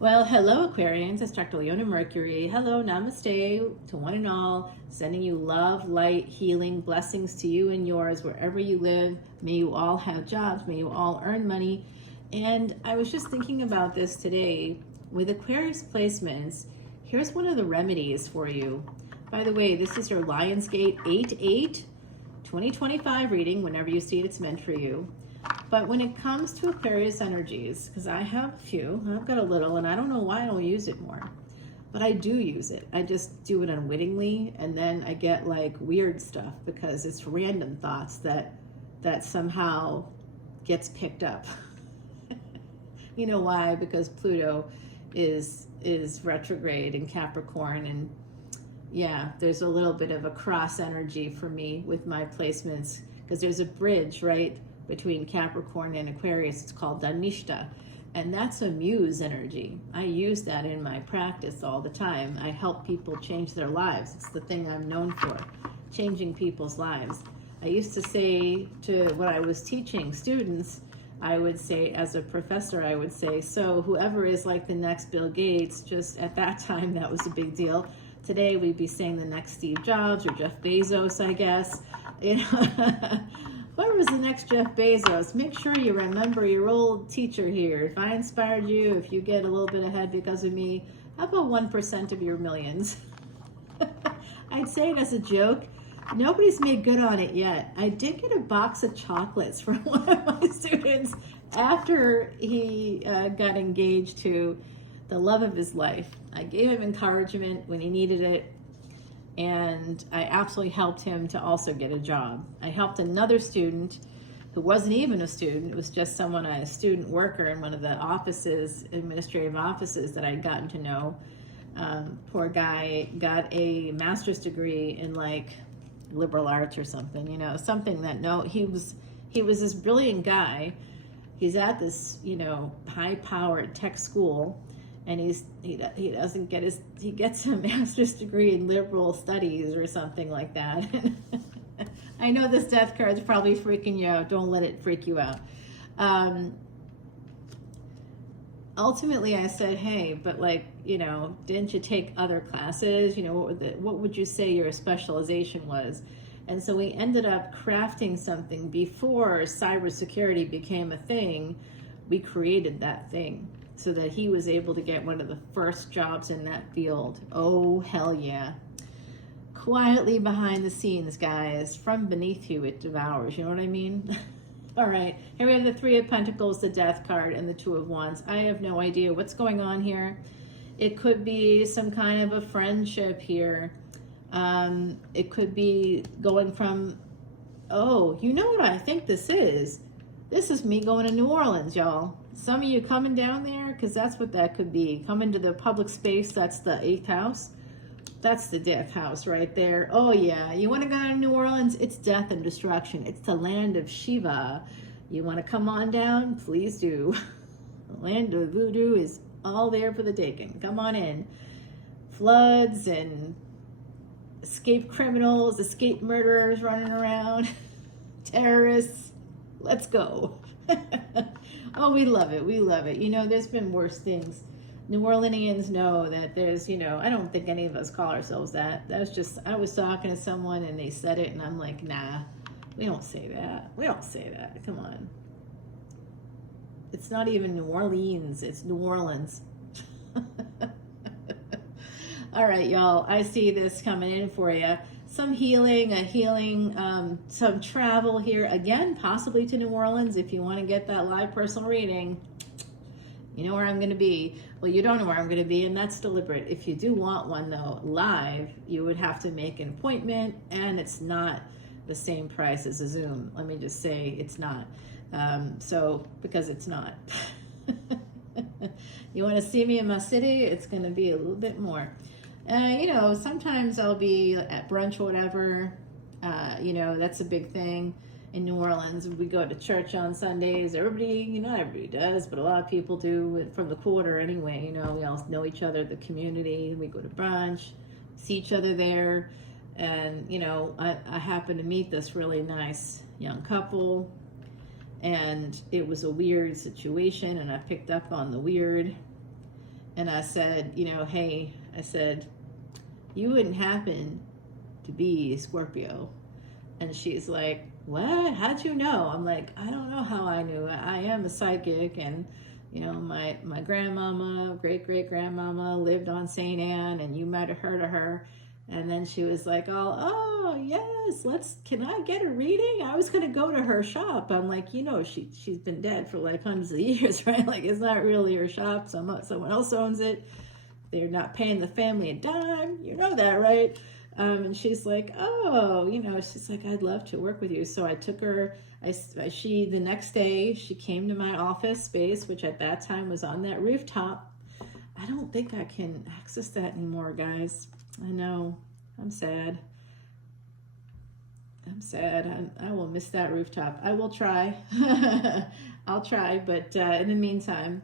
Well, hello Aquarians, it's Dr. Leona Mercury. Hello, namaste to one and all, sending you love, light, healing, blessings to you and yours wherever you live. May you all have jobs, may you all earn money. And I was just thinking about this today with Aquarius placements. Here's one of the remedies for you. By the way, this is your Lionsgate 8/8 2025 reading. Whenever you see it, it's meant for you. But when it comes to Aquarius energies, because I have a few, I've got a little, and I don't know why I don't use it more, but I do use it. I just do it unwittingly, and then I get like weird stuff because it's random thoughts that somehow gets picked up. You know why? Because Pluto is retrograde in Capricorn, and yeah, there's a little bit of a cross energy for me with my placements because there's a bridge, right, between Capricorn and Aquarius. It's called Dhanishta, and that's a muse energy. I use that in my practice all the time. I help people change their lives. It's the thing I'm known for, changing people's lives. I used to say to when I was teaching students, I would say, as a professor, I would say, so whoever is like the next Bill Gates, just at that time that was a big deal. Today we'd be saying the next Steve Jobs or Jeff Bezos, I guess. You know, whoever was the next Jeff Bezos, make sure you remember your old teacher here. If I inspired you, if you get a little bit ahead because of me, how about 1% of your millions? I'd say it as a joke. Nobody's made good on it yet. I did get a box of chocolates from one of my students after he got engaged to the love of his life. I gave him encouragement when he needed it, and I absolutely helped him to also get a job. I helped another student who wasn't even a student. It was just someone, a student worker in one of the offices, administrative offices that I'd gotten to know. Poor guy got a master's degree in like liberal arts or something, you know, something that he was this brilliant guy. He's at this, you know, high-powered tech school, and he doesn't get he gets a master's degree in liberal studies or something like that. I know this death card's probably freaking you out. Don't let it freak you out. Ultimately, I said, hey, but like, you know, didn't you take other classes? You know, what would you say your specialization was? And so we ended up crafting something before cybersecurity became a thing. We created that thing so that he was able to get one of the first jobs in that field. Oh, hell yeah. Quietly behind the scenes, guys. From beneath you, it devours. You know what I mean? All right. Here we have the Three of Pentacles, the Death card, and the Two of Wands. I have no idea what's going on here. It could be some kind of a friendship here. It could be going from, oh, you know what I think this is? This is me going to New Orleans, y'all. Some of you coming down there, because that's what that could be. Coming to the public space, that's the 8th house. That's the death house right there. Oh yeah, you want to go to New Orleans? It's death and destruction. It's the land of Shiva. You want to come on down? Please do. The land of voodoo is all there for the taking. Come on in. Floods and escaped criminals, escaped murderers running around, terrorists. Let's go. Oh, we love it. We love it. You know, there's been worse things. New Orleanians know that there's, you know, I don't think any of us call ourselves that. That's just, I was talking to someone and they said it and I'm like, nah, we don't say that. We don't say that. Come on. It's not even New Orleans. It's New Orleans. All right, y'all. I see this coming in for you. Some healing, some travel here. Again, possibly to New Orleans if you want to get that live personal reading. You know where I'm going to be. Well, you don't know where I'm going to be, and that's deliberate. If you do want one, though, live, you would have to make an appointment, and it's not the same price as a Zoom. Let me just say it's not. Because it's not. You want to see me in my city, it's going to be a little bit more. You know, sometimes I'll be at brunch or whatever. You know, that's a big thing. In New Orleans, we go to church on Sundays. Everybody, you know, not everybody does, but a lot of people do from the quarter anyway. You know, we all know each other, the community. We go to brunch, see each other there. And, you know, I happened to meet this really nice young couple. And it was a weird situation, and I picked up on the weird. And I said, you know, hey, I said, you wouldn't happen to be Scorpio. And she's like, what? How'd you know? I'm like, I don't know how I knew. I am a psychic, and you know, my grandmama, great grandmama lived on St. Anne, and you might have heard of her. And then she was like, oh yes, can I get a reading? I was gonna go to her shop. I'm like, you know, she's been dead for like hundreds of years, right? Like, it's not really her shop. Someone else owns it. They're not paying the family a dime. You know that, right? And she's like, oh, you know, she's like, I'd love to work with you. So I took her, the next day, she came to my office space, which at that time was on that rooftop. I don't think I can access that anymore, guys. I know, I'm sad. I will miss that rooftop. I will try. I'll try, but in the meantime,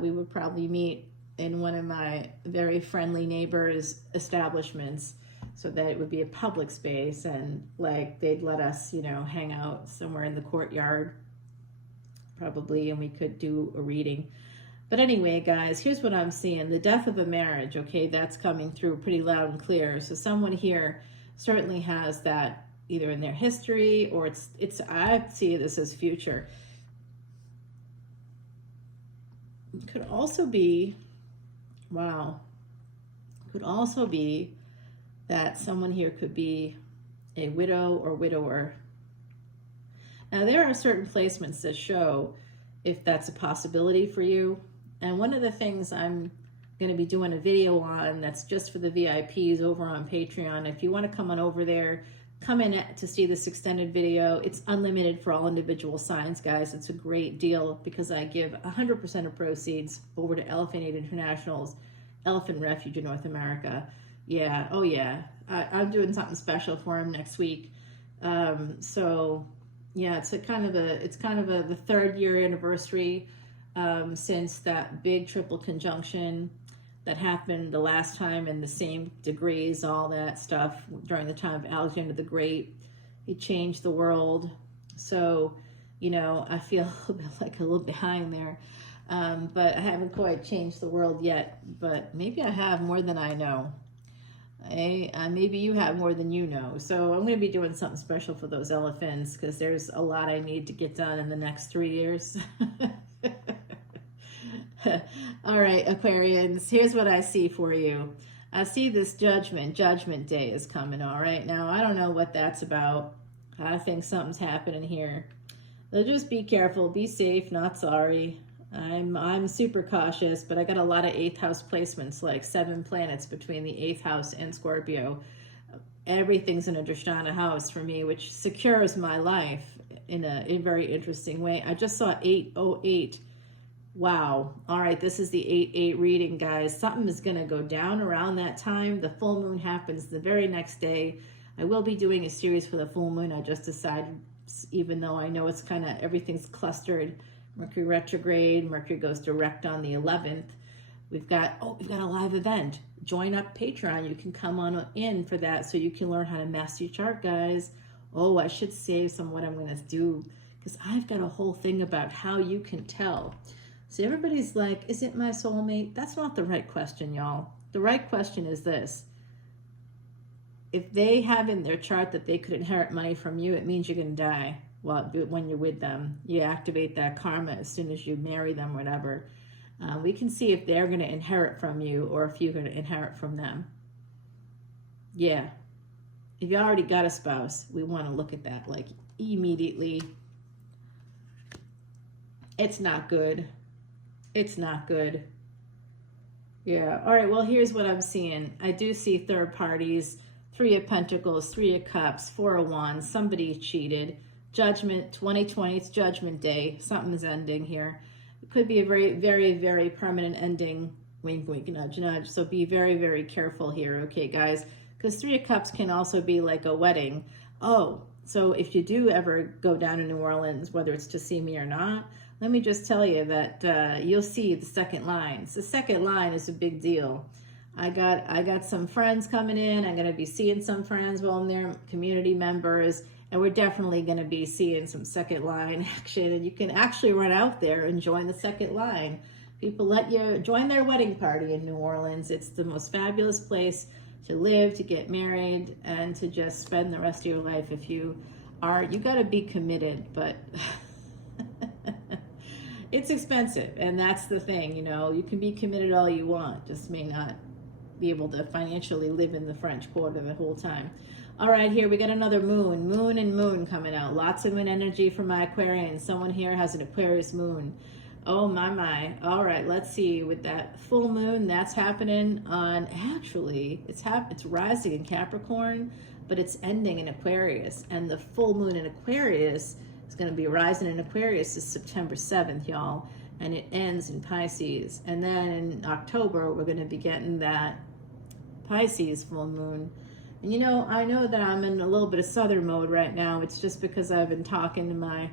we would probably meet in one of my very friendly neighbors' establishments, so that it would be a public space, and like they'd let us, you know, hang out somewhere in the courtyard probably, and we could do a reading. But anyway, guys, here's what I'm seeing. The death of a marriage, okay, that's coming through pretty loud and clear. So someone here certainly has that either in their history, or it's I see this as future. It could also be, wow, could also be that someone here could be a widow or widower. Now, there are certain placements that show if that's a possibility for you. And one of the things I'm going to be doing a video on, that's just for the VIPs over on Patreon. If you want to come on over there, come in to see this extended video. It's unlimited for all individual signs, guys. It's a great deal because I give 100% of proceeds over to Elephant Aid International's Elephant Refuge in North America. Yeah, oh yeah, I'm doing something special for him next week. So yeah, it's kind of the 3rd year anniversary since that big triple conjunction that happened the last time, in the same degrees, all that stuff during the time of Alexander the Great. He changed the world. So, you know, I feel a little behind there. But I haven't quite changed the world yet, but maybe I have more than I know. Maybe you have more than you know. So I'm going to be doing something special for those elephants, because there's a lot I need to get done in the next 3 years. All right, Aquarians, here's what I see for you. I see this Judgment Day is coming, all right? Now, I don't know what that's about. I think something's happening here. So just be careful, be safe, not sorry. I'm super cautious, but I got a lot of 8th house placements, like 7 planets between the 8th house and Scorpio. Everything's in a Drishtana house for me, which secures my life in a very interesting way. I just saw 808. Wow. All right, this is the 8-8 reading, guys. Something is going to go down around that time. The full moon happens the very next day. I will be doing a series for the full moon. I just decided, even though I know it's kind of, everything's clustered. Mercury retrograde, Mercury goes direct on the 11th. We've got a live event. Join up Patreon. You can come on in for that, so you can learn how to master your chart, guys. Oh, I should save some of what I'm going to do, because I've got a whole thing about how you can tell. So everybody's like, is it my soulmate? That's not the right question, y'all. The right question is this. If they have in their chart that they could inherit money from you, it means you're going to die. Well, when you're with them, you activate that karma as soon as you marry them, whatever. We can see if they're going to inherit from you, or if you're going to inherit from them. Yeah. If you already got a spouse, we want to look at that like immediately. It's not good. It's not good. Yeah. All right. Well, here's what I'm seeing. I do see third parties, 3 of Pentacles, 3 of Cups, 4 of Wands. Somebody cheated. Judgment 2020. It's Judgment Day. Something is ending here. It could be a very, very, very permanent ending. Wink, wink, nudge, nudge. So be very, very careful here, okay, guys? Because 3 of Cups can also be like a wedding. Oh, so if you do ever go down to New Orleans, whether it's to see me or not, let me just tell you that you'll see the second line. So the second line is a big deal. I got some friends coming in. I'm going to be seeing some friends while I'm there, community members, and we're definitely going to be seeing some second line action. And you can actually run out there and join the second line, People let you join their wedding party in New Orleans. It's the most fabulous place to live, to get married, and to just spend the rest of your life. If you are, you got to be committed, but it's expensive, and that's the thing. You know, you can be committed all you want, just may not be able to financially live in the French Quarter the whole time. All right, here we got another moon and moon coming out. Lots of moon energy for my Aquarians. Someone here has an Aquarius moon. Oh my. All right, let's see. With that full moon, that's happening on, actually, it's rising in Capricorn, but it's ending in Aquarius. And the full moon in Aquarius is going to be rising in Aquarius is September 7th, y'all. And it ends in Pisces. And then in October, we're going to be getting that Pisces full moon. And you know, I know that I'm in a little bit of southern mode right now. It's just because I've been talking to my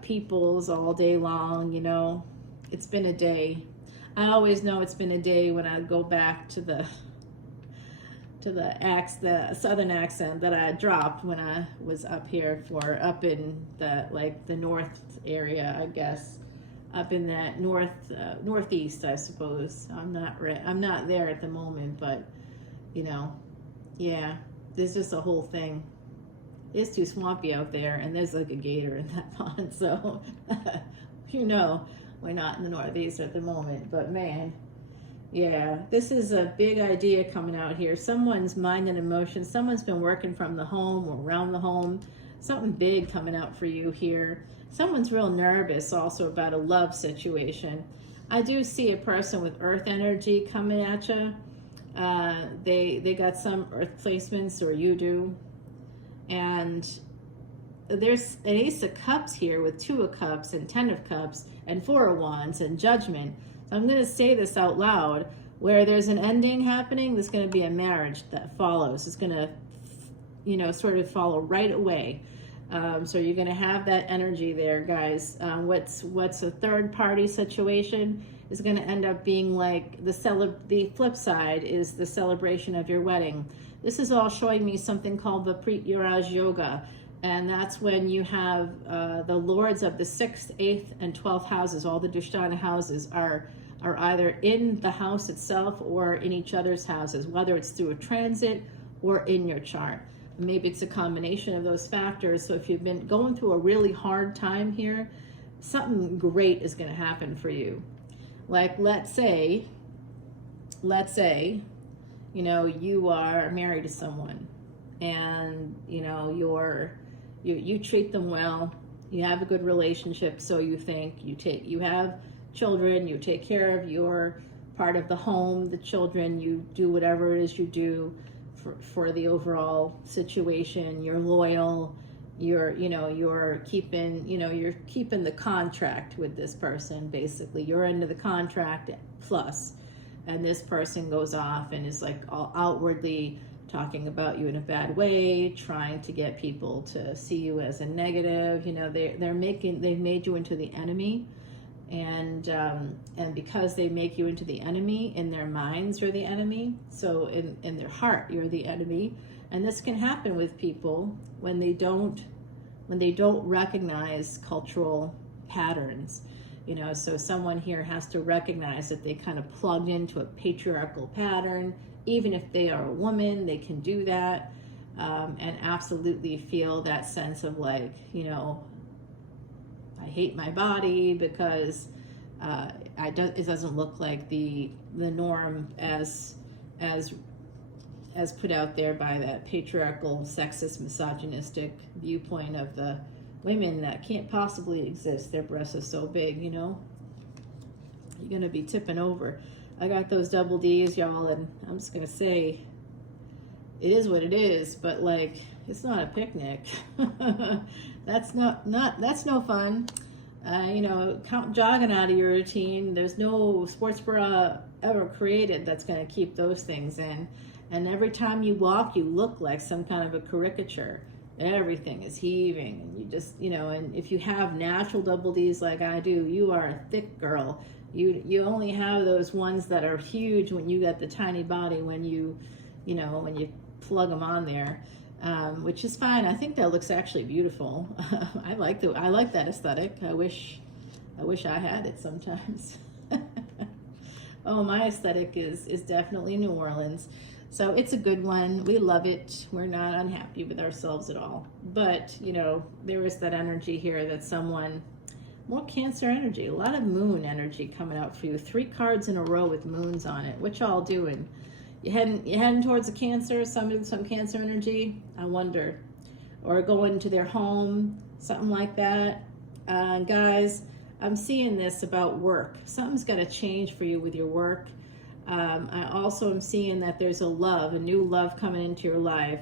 peoples all day long. You know, it's been a day. I always know it's been a day when I go back to the southern accent that I dropped when I was up here up in the north area, I guess, up in that northeast, I suppose. I'm not there at the moment, but you know, yeah, there's just a whole thing. It's too swampy out there, and there's like a gator in that pond, so you know, we're not in the Northeast at the moment. But man, yeah, this is a big idea coming out here. Someone's mind and emotion, someone's been working from the home or around the home, something big coming out for you here. Someone's real nervous also about a love situation. I do see a person with earth energy coming at you. They got some earth placements, or you do. And there's an Ace of Cups here with 2 of Cups and 10 of Cups and 4 of Wands and Judgment. So I'm going to say this out loud. Where there's an ending happening, there's going to be a marriage that follows. It's going to, you know, sort of follow right away. So you're going to have that energy there, guys. What's a third party situation is going to end up being like the flip side is the celebration of your wedding. This is all showing me something called the Prit-Yaraj Yoga, and that's when you have the lords of the 6th, 8th, and 12th houses, all the Dushtana houses are either in the house itself or in each other's houses, whether it's through a transit or in your chart. Maybe it's a combination of those factors. So if you've been going through a really hard time here, something great is going to happen for you. Like, let's say, you know, you are married to someone, and you know you treat them well, you have a good relationship, so you think, you have children, you take care of your part of the home, the children, you do whatever it is you do for the overall situation, you're loyal, you're keeping the contract with this person. Basically, you're into the contract plus. And this person goes off and is like all outwardly talking about you in a bad way, trying to get people to see you as a negative. You know, they've made you into the enemy, and because they make you into the enemy, in their minds you're the enemy. So in their heart you're the enemy, and this can happen with people when they don't recognize cultural patterns. You know, so someone here has to recognize that they kind of plugged into a patriarchal pattern. Even if they are a woman, they can do that, and absolutely feel that sense of like, you know, I hate my body because it doesn't look like the norm as put out there by that patriarchal, sexist, misogynistic viewpoint of the women that can't possibly exist. Their breasts are so big, you know. You're going to be tipping over. I got those double D's, y'all, and I'm just going to say it is what it is, but like, it's not a picnic. That's no fun. You know, jogging out of your routine. There's no sports bra ever created that's going to keep those things in. And every time you walk, you look like some kind of a caricature. Everything is heaving, and you just, you know, and if you have natural double D's like I do, you are a thick girl. You only have those ones that are huge when you got the tiny body, when you plug them on there, which is fine. I think that looks actually beautiful. I like that aesthetic. I wish I had it sometimes. Oh, my aesthetic is definitely New Orleans. So it's a good one. We love it. We're not unhappy with ourselves at all. But, you know, there is that energy here that someone, more Cancer energy, a lot of moon energy coming out for you. 3 cards in a row with moons on it. What y'all doing? You heading towards a Cancer, some Cancer energy? I wonder. Or going to their home, something like that. Guys, I'm seeing this about work. Something's got to change for you with your work. I also am seeing that there's a new love coming into your life.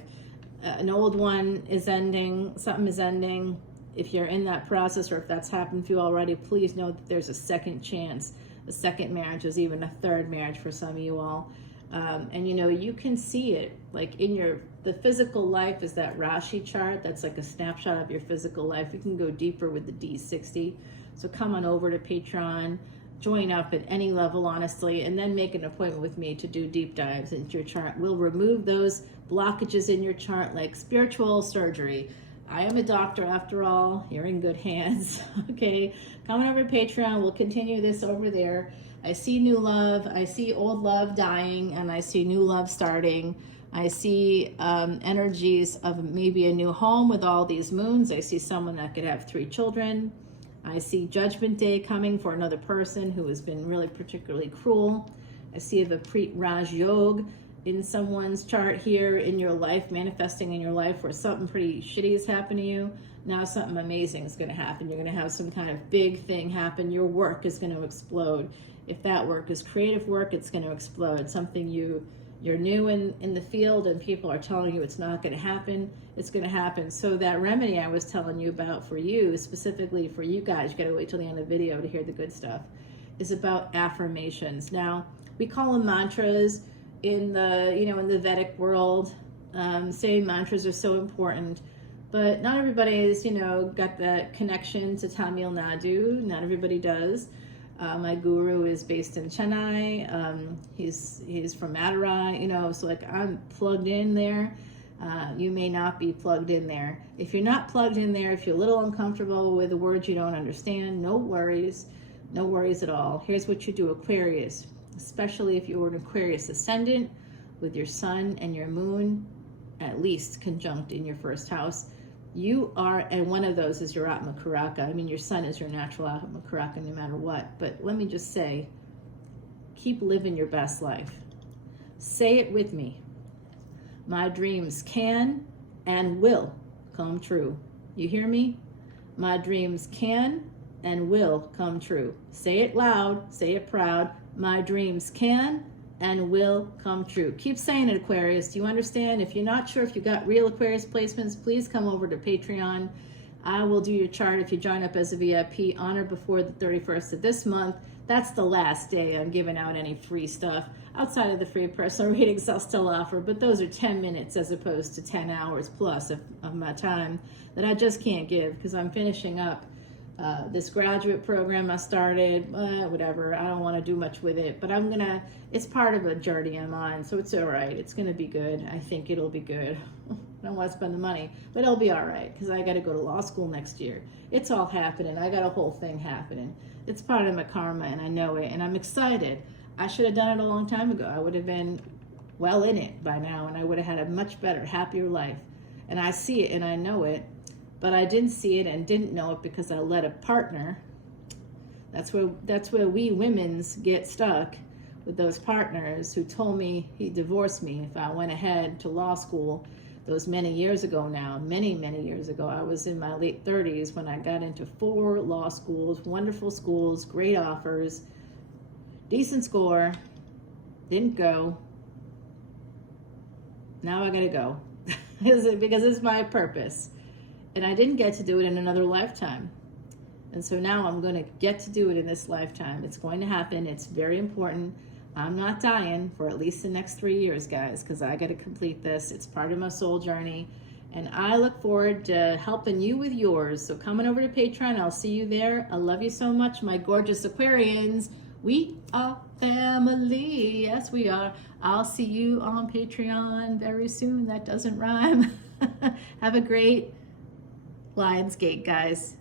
An old one is ending, something is ending. If you're in that process, or if that's happened for you already, please know that there's a second chance. A second marriage is even a third marriage for some of you all. And you know, you can see it like in the physical life is that Rashi chart. That's like a snapshot of your physical life. You can go deeper with the D60. So come on over to Patreon, join up at any level, honestly, and then make an appointment with me to do deep dives into your chart. We'll remove those blockages in your chart like spiritual surgery. I am a doctor after all. You're in good hands. Okay, come on over to Patreon. We'll continue this over there. I see new love. I see old love dying, and I see new love starting. I see energies of maybe a new home with all these moons. I see someone that could have 3 children. I see Judgment Day coming for another person who has been really particularly cruel. I see a Viprit Raj Yog in someone's chart here in your life, manifesting in your life where something pretty shitty has happened to you. Now something amazing is going to happen. You're going to have some kind of big thing happen. Your work is going to explode. If that work is creative work, it's going to explode. Something you're new in the field and people are telling you it's not going to happen, it's going to happen. So that remedy I was telling you about for you, specifically for you guys, you got to wait till the end of the video to hear the good stuff, is about affirmations. Now, we call them mantras in the Vedic world. Saying mantras are so important, but not everybody's, got that connection to Tamil Nadu. Not everybody does. My guru is based in Chennai. He's from Madurai, so like I'm plugged in there. You may not be plugged in there. If you're not plugged in there, if you're a little uncomfortable with the words you don't understand, no worries at all. Here's what you do, Aquarius, especially if you're an Aquarius ascendant with your sun and your moon at least conjunct in your first house. You are, and one of those is your Atma Karaka. I mean, your sun is your natural Atma Karaka no matter what. But let me just say, keep living your best life. Say it with me. My dreams can and will come true. You hear me? My dreams can and will come true. Say it loud, say it proud. My dreams can and will come true. Keep saying it, Aquarius. Do you understand? If you're not sure if you got real Aquarius placements, please come over to Patreon. I will do your chart if you join up as a VIP on or before the 31st of this month. That's the last day I'm giving out any free stuff. Outside of the free personal readings I'll still offer, but those are 10 minutes as opposed to 10 hours plus of my time that I just can't give because I'm finishing up this graduate program I started. Whatever, I don't want to do much with it, but it's part of a journey I'm on, so it's all right. It's going to be good. I think it'll be good. I don't want to spend the money, but it'll be all right because I got to go to law school next year. It's all happening. I got a whole thing happening. It's part of my karma, and I know it, and I'm excited. I should have done it a long time ago. I would have been well in it by now, and I would have had a much better, happier life. And I see it, and I know it, but I didn't see it and didn't know it because I let a partner. That's where we women's get stuck, with those partners who told me he divorced me if I went ahead to law school. Those many years ago now, many years ago. I was in my late 30s when I got into 4 law schools, wonderful schools, great offers, decent score, didn't go. Now I gotta go because it's my purpose. And I didn't get to do it in another lifetime. And so now I'm going to get to do it in this lifetime. It's going to happen. It's very important. I'm not dying for at least the next 3 years, guys, because I got to complete this. It's part of my soul journey. And I look forward to helping you with yours. So coming over to Patreon, I'll see you there. I love you so much, my gorgeous Aquarians. We are family. Yes, we are. I'll see you on Patreon very soon. That doesn't rhyme. Have a great Lionsgate, guys.